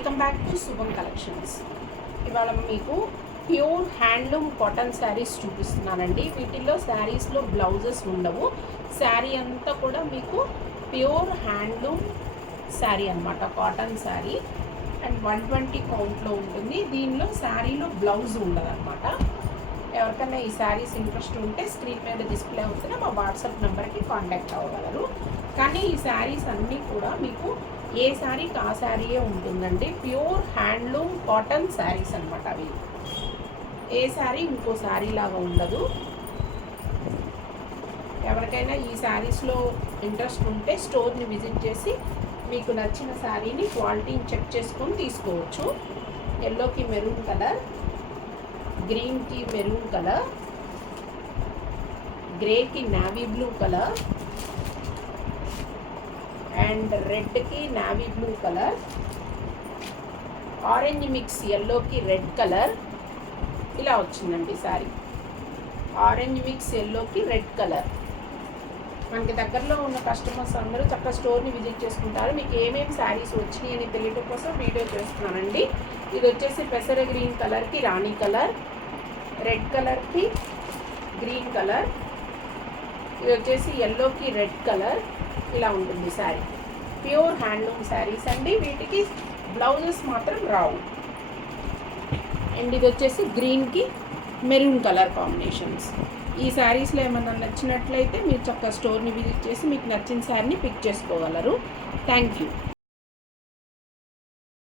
Welcome back to శుభం collections. ఇవాళ మీకు ప్యూర్ హ్యాండ్లూమ్ కాటన్ శారీస్ చూపిస్తున్నానండి. వీటిల్లో శారీస్లో బ్లౌజెస్ ఉండవు. శారీ అంతా కూడా మీకు ప్యూర్ హ్యాండ్లూమ్ శారీ అనమాట, కాటన్ శారీ. అండ్ 120 కౌంట్లో ఉంటుంది. దీనిలో శారీలో బ్లౌజ్ ఉండదన్నమాట. ఎవరికైనా ఈ శారీస్ ఇంట్రెస్ట్ ఉంటే స్క్రీన్ మీద డిస్ప్లే అవుతున్న మా వాట్సాప్ నెంబర్కి కాంటాక్ట్ అవ్వగలరు. కానీ ఈ శారీస్ అన్నీ కూడా మీకు ఏ శారీకి ఆ శారీయే ఉంటుందండి. ప్యూర్ హ్యాండ్లూమ్ కాటన్ శారీస్ అనమాట. అవి ఏ శారీ ఇంకో శారీ లాగా ఉండదు. ఎవరికైనా ఈ శారీస్లో ఇంట్రెస్ట్ ఉంటే స్టోర్ని విజిట్ చేసి మీకు నచ్చిన శారీని క్వాలిటీని చెక్ చేసుకొని తీసుకోవచ్చు. ఎల్లోకి మెరూన్ కలర్, గ్రీన్కి మెరూన్ కలర్, గ్రేకి నావీ బ్లూ కలర్ అండ్ రెడ్కి navy blue colour, orange mix ఎల్లోకి రెడ్ కలర్. ఇలా వచ్చిందండి శారీ. ఆరెంజ్ మిక్స్ ఎల్లోకి రెడ్ కలర్. మనకి దగ్గరలో ఉన్న కస్టమర్స్ అందరూ చక్కగా స్టోర్ని విజిట్ చేసుకుంటారు. మీకు ఏమేమి శారీస్ వచ్చినాయి అని తెలియడం కోసం వీడియో చేస్తున్నానండి. ఇది వచ్చేసి పెసర గ్రీన్ కలర్కి రాణి కలర్, రెడ్ కలర్కి గ్రీన్ కలర్, ఇది వచ్చేసి ఎల్లోకి రెడ్ కలర్. ఇలా ఉంటుంది శారీ. ప్యూర్ హ్యాండ్లూమ్ శారీస్ అండి. వీటికి బ్లౌజెస్ మాత్రం రావు. అండ్ ఇది వచ్చేసి గ్రీన్కి మెరూన్ కలర్ కాంబినేషన్స్. ఈ శారీస్లో ఏమన్నా నచ్చినట్లయితే మీరు చక్కగా స్టోర్ని విజిట్ చేసి మీకు నచ్చిన శారీని పిక్ చేసుకోగలరు. Thank you.